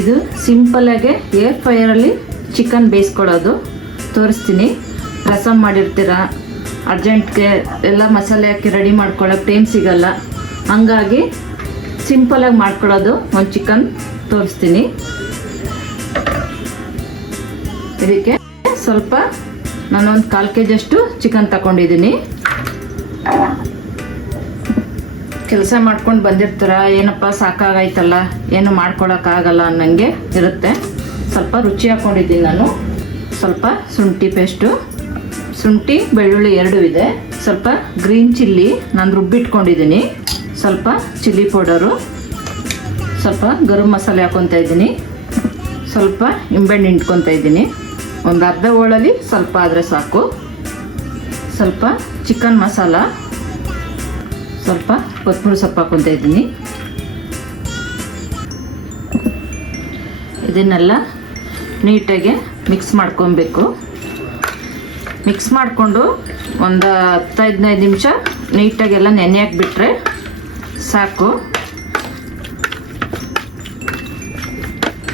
ಇದು ಸಿಂಪಲ್ಲಾಗೆ air ಫ್ರೈಯರಲ್ಲಿ chicken ಬೇಯಿಸ್ಕೊಳ್ಳೋದು ತೋರಿಸ್ತೀನಿ. ರಸಮ್ ಮಾಡಿರ್ತೀರ, ಅರ್ಜೆಂಟ್ಗೆ ಎಲ್ಲ ಮಸಾಲೆ ಹಾಕಿ ರೆಡಿ ಮಾಡ್ಕೊಳ್ಳೋಕೆ ಟೈಮ್ ಸಿಗಲ್ಲ, ಹಂಗಾಗಿ ಸಿಂಪಲಾಗಿ ಮಾಡ್ಕೊಳ್ಳೋದು ಒಂದು ಚಿಕನ್ ತೋರಿಸ್ತೀನಿ. ಇದಕ್ಕೆ ಸ್ವಲ್ಪ ನಾನೊಂದು 1/4 kg ಅಷ್ಟು ಚಿಕನ್ ತಗೊಂಡಿದ್ದೀನಿ. ಕೆಲಸ ಮಾಡ್ಕೊಂಡು ಬಂದಿರ್ತೀರ, ಏನಪ್ಪ ಸಾಕಾಗೈತಲ್ಲ, ಏನು ಮಾಡ್ಕೊಳಕ್ಕಾಗಲ್ಲ ಅನ್ನಂಗೆ ಇರುತ್ತೆ. ಸ್ವಲ್ಪ ರುಚಿ ಹಾಕ್ಕೊಂಡಿದ್ದೀನಿ ನಾನು. ಸ್ವಲ್ಪ ಶುಂಠಿ ಪೇಸ್ಟು, ಶುಂಠಿ ಬೆಳ್ಳುಳ್ಳಿ 2 ಇದೆ. ಸ್ವಲ್ಪ ಗ್ರೀನ್ ಚಿಲ್ಲಿ ನಾನು ರುಬ್ಬಿಟ್ಕೊಂಡಿದ್ದೀನಿ. ಸ್ವಲ್ಪ ಚಿಲ್ಲಿ ಪೌಡರು, ಸ್ವಲ್ಪ ಗರಂ ಮಸಾಲೆ ಹಾಕ್ಕೊತಾ ಇದ್ದೀನಿ. ಸ್ವಲ್ಪ ನಿಂಬೆಹಣ್ಣು ಹಿಂಡ್ಕೊತಾ ಇದ್ದೀನಿ. ಒಂದು ಅರ್ಧ ಹೋಳಲ್ಲಿ ಸ್ವಲ್ಪ ಆದರೆ ಸಾಕು. ಸ್ವಲ್ಪ ಚಿಕನ್ ಮಸಾಲ, ಸ್ವಲ್ಪ ಕೊತ್ತಂಬರಿ ಸೊಪ್ಪು ಹಾಕ್ಕೊತಾ ಇದ್ದೀನಿ. ಇದನ್ನೆಲ್ಲ ನೀಟಾಗಿ ಮಿಕ್ಸ್ ಮಾಡ್ಕೊಬೇಕು. ಮಿಕ್ಸ್ ಮಾಡಿಕೊಂಡು ಒಂದು 10-15 ನಿಮಿಷ ನೀಟಾಗೆಲ್ಲ ನೆನೆ ಹಾಕ್ಬಿಟ್ರೆ ಸಾಕು.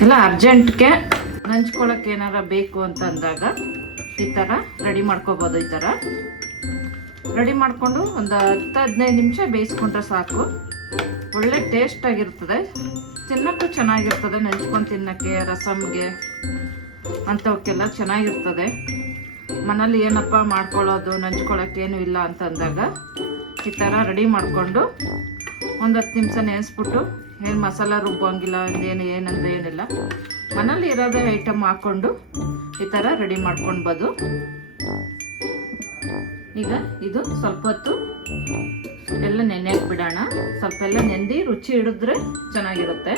ಎಲ್ಲ ಅರ್ಜೆಂಟ್ಗೆ ನಂಚ್ಕೊಳ್ಳೋಕೆ ಏನಾರ ಬೇಕು ಅಂತ ಅಂದಾಗ ಈ ಥರ ರೆಡಿ ಮಾಡ್ಕೋಬೋದು. ಈ ಥರ ರೆಡಿ ಮಾಡಿಕೊಂಡು ಒಂದು 10-15 ನಿಮಿಷ ಬೇಯಿಸ್ಕೊಂಡ್ರೆ ಸಾಕು. ಒಳ್ಳೆ ಟೇಸ್ಟಾಗಿರ್ತದೆ, ತಿನ್ನೋಕ್ಕೂ ಚೆನ್ನಾಗಿರ್ತದೆ. ನೆಂಚ್ಕೊಂಡು ತಿನ್ನೋಕ್ಕೆ, ರಸಮ್ಗೆ ಅಂಥವಕ್ಕೆಲ್ಲ ಚೆನ್ನಾಗಿರ್ತದೆ. ಮನೇಲಿ ಏನಪ್ಪ ಮಾಡ್ಕೊಳ್ಳೋದು, ನಂಚ್ಕೊಳ್ಳೋಕ್ಕೇನು ಇಲ್ಲ ಅಂತಂದಾಗ ಈ ಥರ ರೆಡಿ ಮಾಡಿಕೊಂಡು ಒಂದು 10 ನಿಮಿಷ ನೆನೆಸ್ಬಿಟ್ಟು, ಏನು ಮಸಾಲ ರುಬ್ಬೋಂಗಿಲ್ಲ, ಏನಂದ್ರೆ ಏನಿಲ್ಲ, ಮನೇಲಿ ಇರೋದೇ ಐಟಮ್ ಹಾಕ್ಕೊಂಡು ಈ ಥರ ರೆಡಿ ಮಾಡ್ಕೊಳ್ಬೋದು. ಈಗ ಇದು ಸ್ವಲ್ಪ ಹೊತ್ತು ಎಲ್ಲ ನೆನೆ ಹಾಕ್ಬಿಡೋಣ. ಸ್ವಲ್ಪ ಎಲ್ಲ ನೆಂದು ರುಚಿ ಹಿಡಿದ್ರೆ ಚೆನ್ನಾಗಿರುತ್ತೆ.